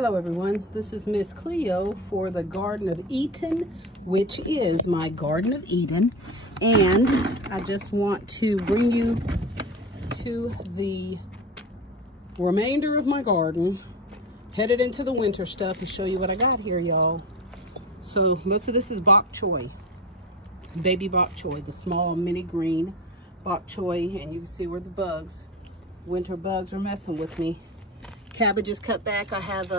Hello everyone, this is Miss Cleo for the Garden of Eatin, which is my Garden of Eden, and I just want to bring you to the remainder of my garden, headed into the winter stuff, and show you what I got here, y'all. So most of this is bok choy, baby bok choy, the small mini green bok choy, and you can see where the bugs, winter bugs, are messing with me. Cabbage is cut back. I have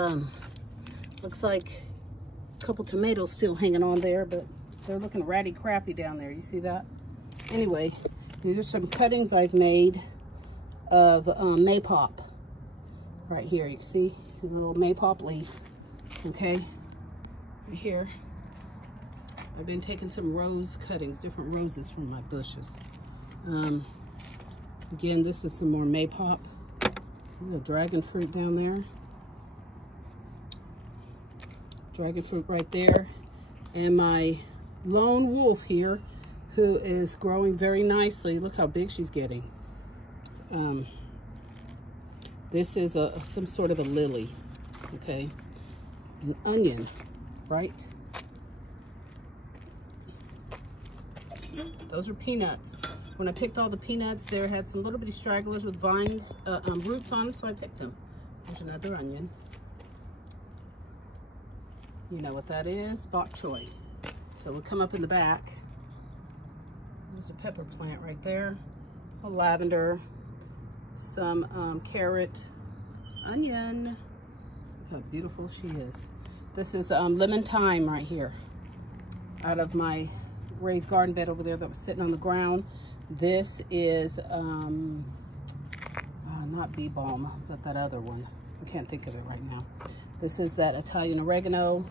looks like a couple tomatoes still hanging on there, but they're looking ratty crappy down there. You see that? Anyway, these are some cuttings I've made of maypop right here. You can see the little maypop leaf. Okay, right here I've been taking some rose cuttings, different roses from my bushes. Again, this is some more maypop. Little dragon fruit down there. Dragon fruit right there. And my lone wolf here, who is growing very nicely. Look how big she's getting. This is some sort of a lily. Okay. An onion, right? Those are peanuts. When I picked all the peanuts, there had some little bitty stragglers with vines, roots on them, so I picked them. There's another onion. You know what that is? Bok choy. So we'll come up in the back. There's a pepper plant right there. A lavender, some carrot, onion. Look how beautiful she is. This is lemon thyme right here, out of my raised garden bed over there that was sitting on the ground. This is not bee balm, but that other one. I can't think of it right now. This is that Italian oregano.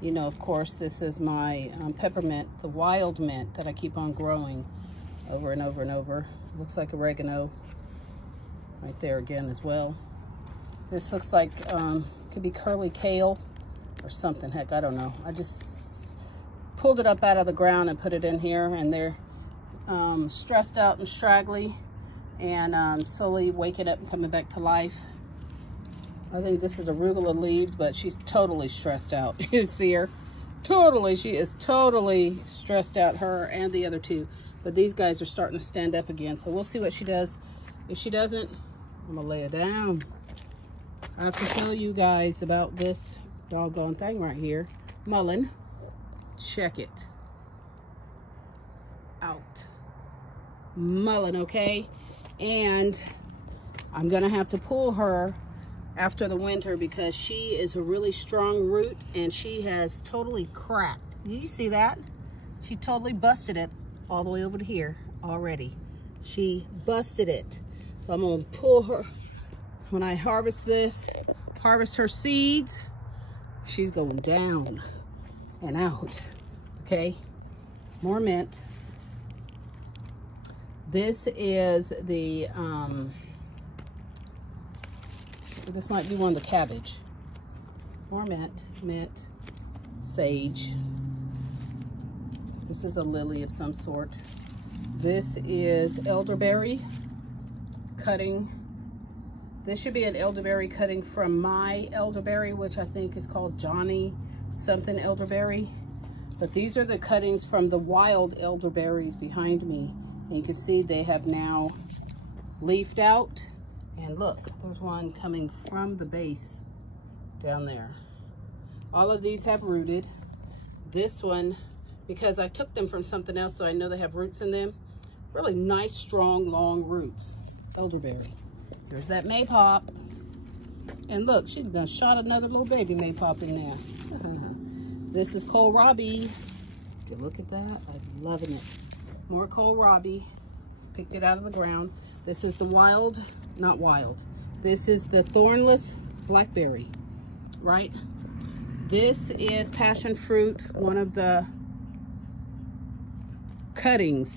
You know, of course, this is my peppermint, the wild mint that I keep on growing over and over and over. Looks like oregano right there again as well. This looks like could be curly kale or something. Heck, I don't know. I just pulled it up out of the ground and put it in here, and they're stressed out and straggly, and slowly waking up and coming back to life. I think this is arugula leaves, but she's totally stressed out. You see her? Totally, she is totally stressed out, her and the other two. But these guys are starting to stand up again, so we'll see what she does. If she doesn't, I'm gonna lay it down. I have to tell you guys about this doggone thing right here. Mullein. Check it out. Mullein, okay? And I'm gonna have to pull her after the winter because she is a really strong root and she has totally cracked. Did you see that? She totally busted it all the way over to here already. She busted it. So I'm gonna pull her. When I harvest this, harvest her seeds, she's going down and out. Okay, more mint. This is the, this might be one of the cabbage. More mint, mint, sage. This is a lily of some sort. This is elderberry cutting. This should be an elderberry cutting from my elderberry, which I think is called Johnny something elderberry. But these are the cuttings from the wild elderberries behind me. And you can see they have now leafed out. And look, there's one coming from the base down there. All of these have rooted. This one, because I took them from something else, so I know they have roots in them. Really nice, strong, long roots. Elderberry. Here's that maypop. And look, she's done shot another little baby maypop in there. This is kohlrabi. Good look at that. I'm loving it. More kohlrabi. Picked it out of the ground. This is the wild, not wild. This is the thornless blackberry, right? This is passion fruit, one of the cuttings.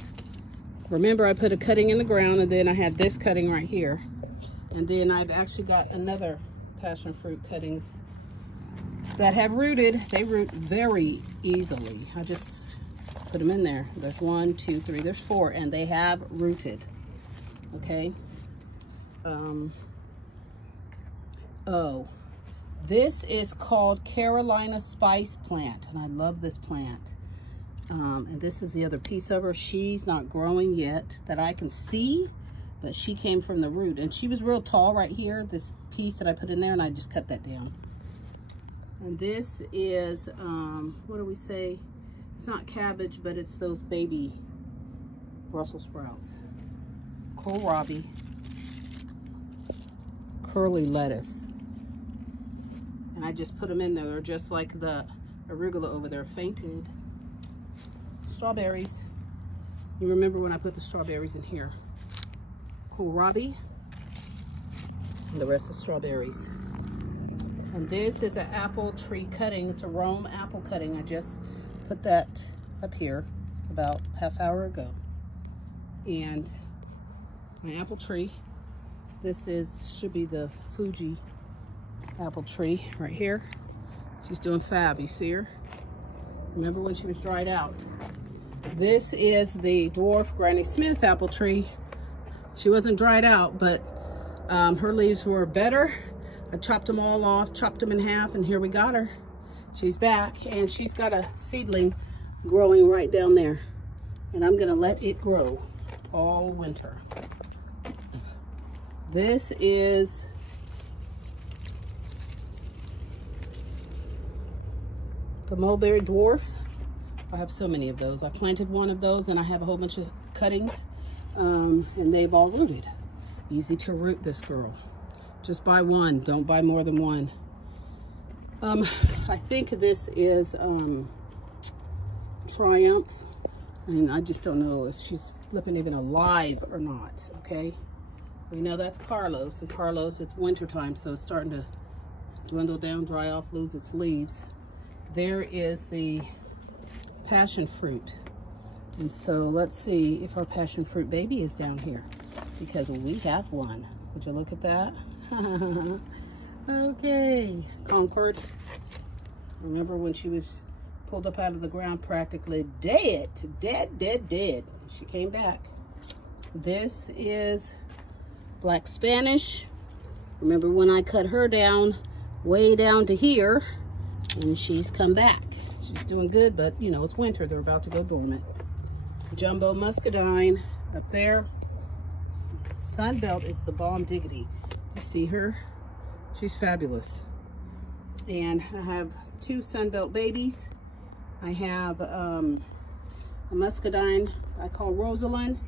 Remember, I put a cutting in the ground, and then I had this cutting right here. And then I've actually got another passion fruit cuttings that have rooted. They root very easily. I just put them in there. There's 1, 2, 3, there's 4, and they have rooted. Okay. Oh, This is called Carolina Spice Plant, and I love this plant. And this is the other piece of her. She's not growing yet that I can see, but she came from the root, and she was real tall right here, this piece that I put in there, and I just cut that down. And this is, what do we say? It's not cabbage, but it's those baby Brussels sprouts. Kohlrabi, curly lettuce. And I just put them in there. They're just like the arugula over there, fainted. Strawberries. You remember when I put the strawberries in here. Kohlrabi. And the rest is strawberries. And this is an apple tree cutting. It's a Rome apple cutting. I just put that up here about half hour ago. And my apple tree. This should be the Fuji apple tree right here. She's doing fab. You see her? Remember when she was dried out? This is the dwarf Granny Smith apple tree. She wasn't dried out, but her leaves were better. I chopped them all off, chopped them in half, and here we got her. She's back, and she's got a seedling growing right down there. And I'm gonna let it grow all winter. This is the mulberry dwarf. I have so many of those. I planted one of those, and I have a whole bunch of cuttings, and they've all rooted. Easy to root this girl. Just buy one, don't buy more than one. I think this is Triumph. I mean, I just don't know if she's flipping even alive or not, okay? We know that's Carlos, and Carlos, it's winter time, so it's starting to dwindle down, dry off, lose its leaves. There is the passion fruit. And so let's see if our passion fruit baby is down here, because we have one. Would you look at that? Okay, Concord. Remember when she was pulled up out of the ground practically dead. She came back. This is Black Spanish. Remember when I cut her down, way down to here, and she's come back. She's doing good, but you know, it's winter. They're about to go dormant. Jumbo Muscadine up there. Sunbelt is the bomb diggity. You see her? She's fabulous. And I have two Sunbelt babies. I have a Muscadine I call Rosalind,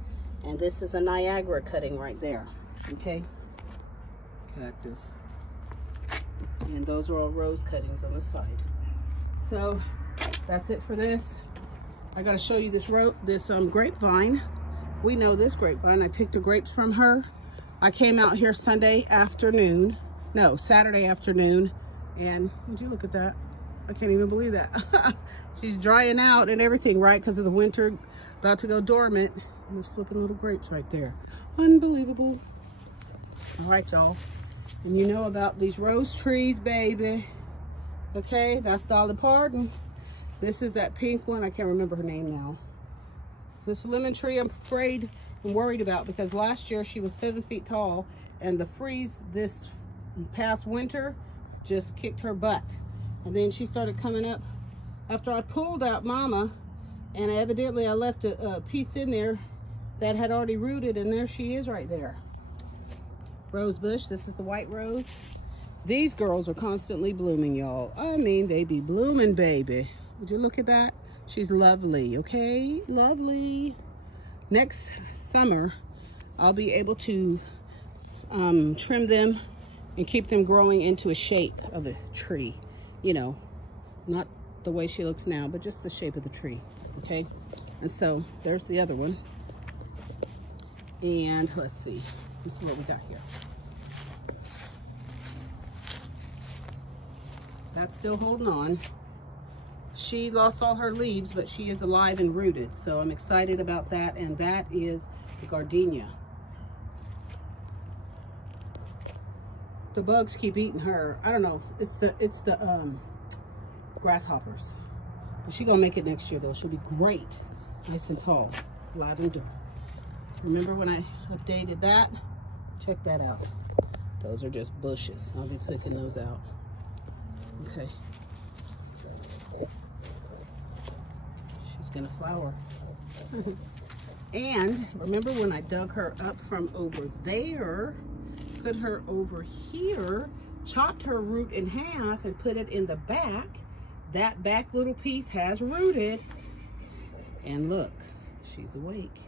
and this is a Niagara cutting right there. Okay? Cactus. And those are all rose cuttings on the side. So that's it for this. I got to show you this grapevine. We know this grapevine. I picked the grapes from her. I came out here Saturday afternoon, and would you look at that? I can't even believe that. She's drying out and everything, right? Because of the winter, about to go dormant. And there's flipping little grapes right there. Unbelievable. All right, y'all. And you know about these rose trees, baby. Okay, that's Dolly Parton. This is that pink one. I can't remember her name now. This lemon tree, I'm afraid and worried about, because last year she was 7 feet tall, and the freeze this past winter just kicked her butt. And then she started coming up after I pulled out Mama, and evidently I left a piece in there that had already rooted, and there she is right there. Rose bush. This is the white rose. These girls are constantly blooming, y'all. I mean, they be blooming, baby. Would you look at that? She's lovely, okay? Lovely. Next summer, I'll be able to trim them and keep them growing into a shape of a tree. You know, not the way she looks now, but just the shape of the tree, okay? And so there's the other one. And let's see what we got here. That's still holding on. She lost all her leaves, but she is alive and rooted, so I'm excited about that. And that is the gardenia. The bugs keep eating her. I don't know. It's the grasshoppers. But she's gonna make it next year though. She'll be great, nice and tall, lavender. Remember when I updated that? Check that out. Those are just bushes. I'll be picking those out. Okay. She's gonna flower. And remember when I dug her up from over there, put her over here, chopped her root in half and put it in the back. That back little piece has rooted. And look, she's awake.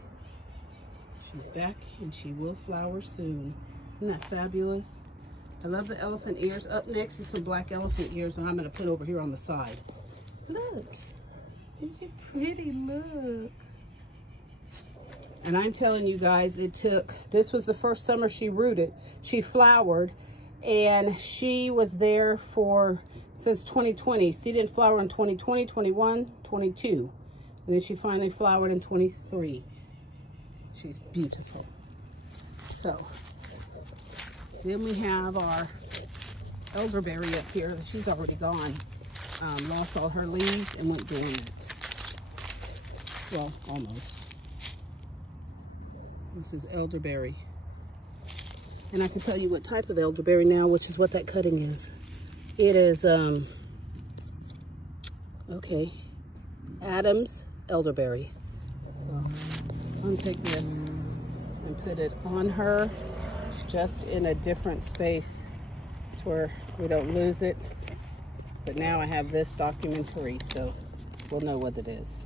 She's back and she will flower soon. Isn't that fabulous? I love the elephant ears. Up next is some black elephant ears and I'm gonna put over here on the side. Look, isn't she pretty? Look. And I'm telling you guys, this was the first summer she rooted. She flowered, and she was there since 2020. She didn't flower in 2020, 21, 22. And then she finally flowered in 23. She's beautiful. So, then we have our elderberry up here. She's already gone. Lost all her leaves and went dormant. Well, almost. This is elderberry. And I can tell you what type of elderberry now, which is what that cutting is. It is, okay, Adam's elderberry. So I'm gonna take this and put it on her, just in a different space to where we don't lose it. But now I have this documentary, so we'll know what it is.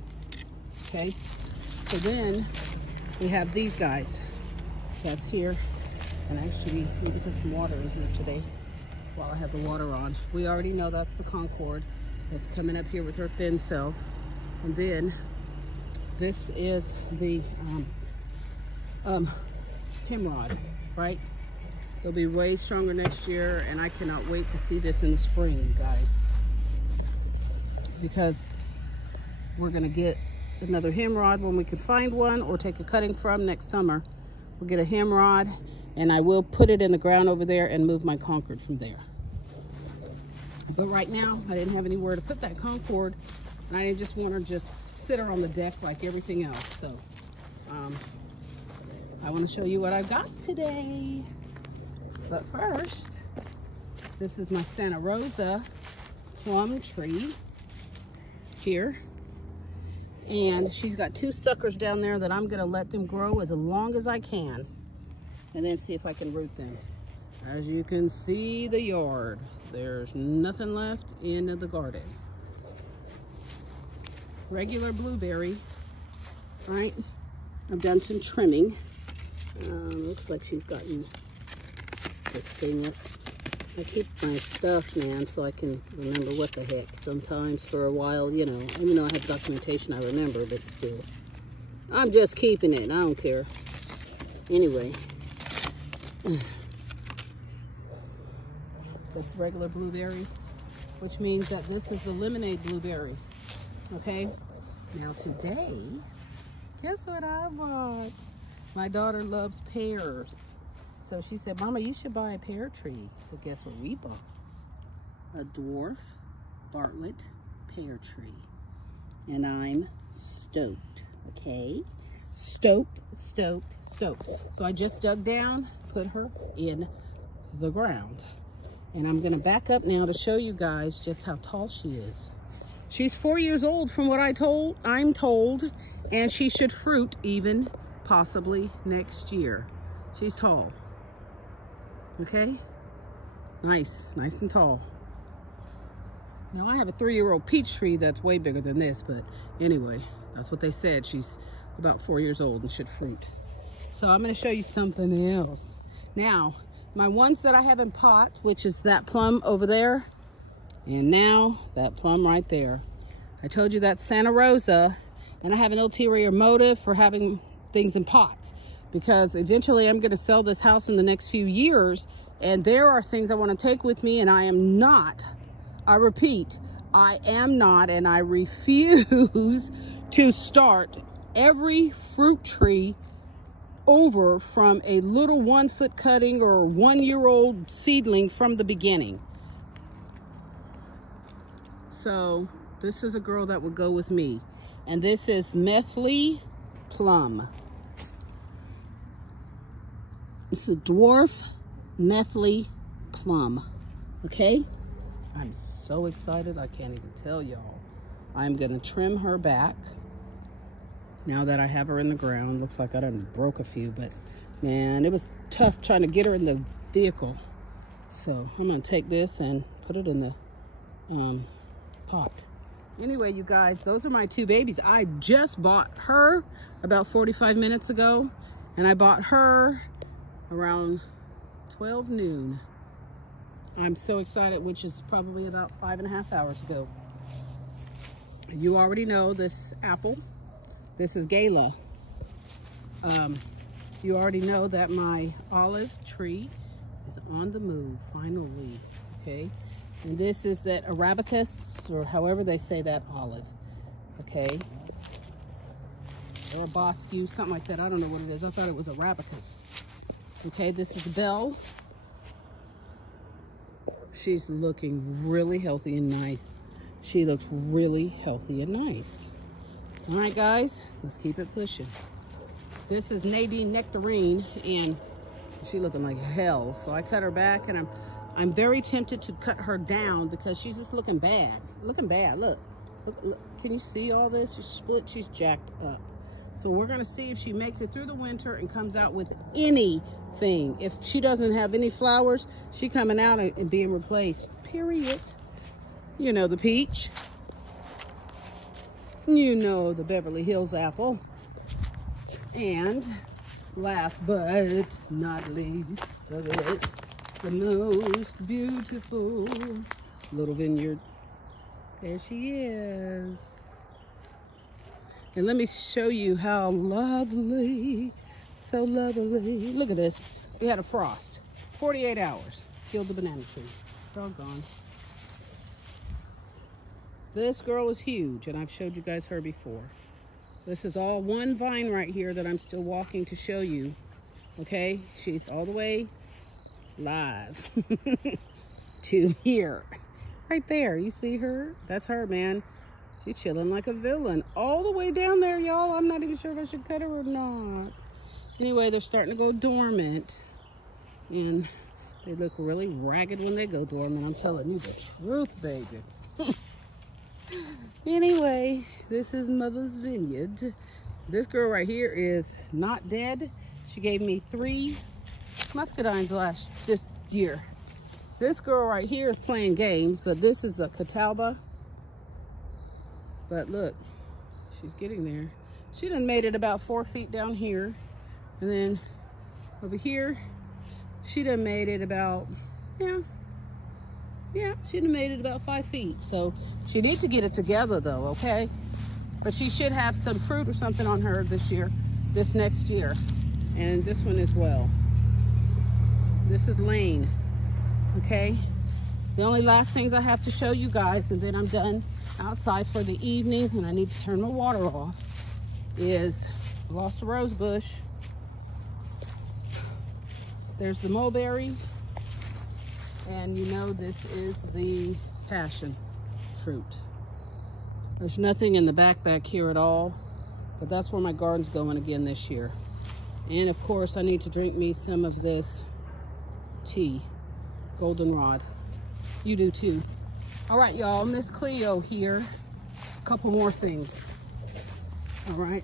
Okay, so then we have these guys. That's here. And actually, we need to put some water in here today while I have the water on. We already know that's the Concord that's coming up here with her thin self. And then this is the hemrod, right? They'll be way stronger next year, and I cannot wait to see this in the spring, you guys. Because we're gonna get another hemrod when we can find one, or take a cutting from next summer. We'll get a hemrod, and I will put it in the ground over there and move my Concord from there. But right now, I didn't have anywhere to put that Concord, and I didn't just want to just sit her on the deck like everything else. So I want to show you what I got today. But first, this is my Santa Rosa plum tree here. And she's got two suckers down there that I'm gonna let them grow as long as I can, and then see if I can root them. As you can see, the yard, there's nothing left in the garden. Regular blueberry, right? I've done some trimming. Looks like she's gotten this thing up. I keep my stuff, man, so I can remember what the heck. Sometimes for a while, you know, even though I have documentation, I remember, but still. I'm just keeping it. I don't care. Anyway. This regular blueberry, which means that this is the lemonade blueberry. Okay? Now today, guess what I bought? My daughter loves pears. So she said, Mama, you should buy a pear tree. So guess what we bought? A dwarf Bartlett pear tree. And I'm stoked, okay? Stoked, stoked, stoked. So I just dug down, put her in the ground. And I'm gonna back up now to show you guys just how tall she is. She's 4 years old from what I'm told, and she should fruit even possibly next year. She's tall. Okay, nice and tall. Now I have a 3-year-old peach tree that's way bigger than this, but anyway, that's what they said. She's about 4 years old and should fruit. So I'm going to show you something else. Now, my ones that I have in pots, which is that plum over there, and now that plum right there. I told you that's Santa Rosa, and I have an ulterior motive for having things in pots, because eventually I'm going to sell this house in the next few years, and there are things I want to take with me, and I am not, I repeat, I am not, and I refuse to start every fruit tree over from a little 1-foot cutting or 1-year-old seedling from the beginning. So this is a girl that would go with me, and this is Methley Plum. It's a dwarf Methley plum. Okay, I'm so excited, I can't even tell y'all. I'm gonna trim her back now that I have her in the ground. Looks like I done broke a few, but man, it was tough trying to get her in the vehicle. So I'm gonna take this and put it in the pot. Anyway, you guys, those are my two babies. I just bought her about 45 minutes ago, and I bought her around 12 noon. I'm so excited, which is probably about 5.5 hours ago. You already know this apple. This is Gala. You already know that my olive tree is on the move, finally, okay? And this is that Arabicus, or however they say that olive, okay? Or a Bosque, something like that. I don't know what it is. I thought it was Arabicus. Okay, this is Belle. She's looking really healthy and nice. She looks really healthy and nice. All right, guys, let's keep it pushing. This is Nadine Nectarine, and she's looking like hell. So I cut her back, and I'm very tempted to cut her down because she's just looking bad. Looking bad, look. Look. Can you see all this? She's split, she's jacked up. So we're gonna see if she makes it through the winter and comes out with anything. If she doesn't have any flowers, she coming out and being replaced, period. You know the peach. You know the Beverly Hills apple. And last but not least of it, the most beautiful little vineyard. There she is. And let me show you how lovely, so lovely. Look at this. We had a frost. 48 hours. Killed the banana tree. It's all gone. This girl is huge, and I've showed you guys her before. This is all one vine right here that I'm still walking to show you. Okay? She's all the way live to here. Right there. You see her? That's her, man. She's chilling like a villain. All the way down there, y'all. I'm not even sure if I should cut her or not. Anyway, they're starting to go dormant. And they look really ragged when they go dormant. I'm telling you the truth, baby. Anyway, this is Mother's Vineyard. This girl right here is not dead. She gave me 3 muscadines this year. This girl right here is playing games, but this is a Catawba. But look, she's getting there. She done made it about 4 feet down here. And then over here, she done made it about, yeah, she done made it about 5 feet. So she needs to get it together though, okay? But she should have some fruit or something on her this next year. And this one as well. This is Lane, okay? The only last things I have to show you guys, and then I'm done outside for the evening, and I need to turn my water off, is I lost a rose bush. There's the mulberry, and you know this is the passion fruit. There's nothing in the back here at all, but that's where my garden's going again this year. And of course, I need to drink me some of this tea, goldenrod. You do too. All right, y'all, Miss Cleo here. A couple more things. All right.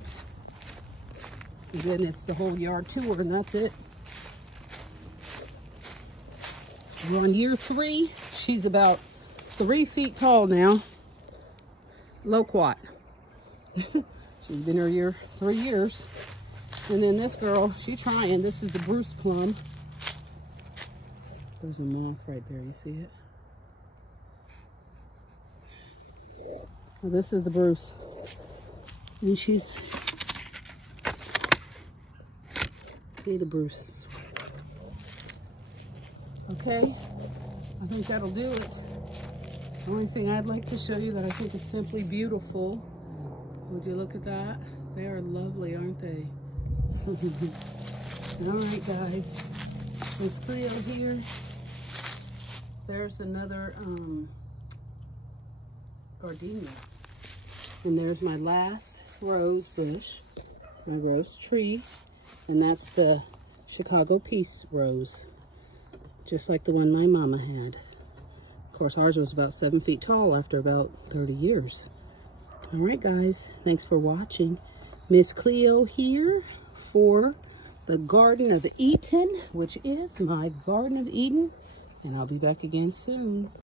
And then it's the whole yard tour, and that's it. We're on year 3. She's about 3 feet tall now. Loquat. She's been here 3 years. And then this girl, she trying. This is the Bruce plum. There's a moth right there. You see it? So this is the Bruce. And she's... See the Bruce. Okay. I think that'll do it. The only thing I'd like to show you that I think is simply beautiful. Would you look at that? They are lovely, aren't they? All right, guys. Miss Cleo here. There's another gardenia. And there's my last rose bush, my rose tree. And that's the Chicago Peace Rose, just like the one my mama had. Of course, ours was about 7 feet tall after about 30 years. All right, guys. Thanks for watching. Miss Cleo here for the Garden of Eatin, which is my Garden of Eatin. And I'll be back again soon.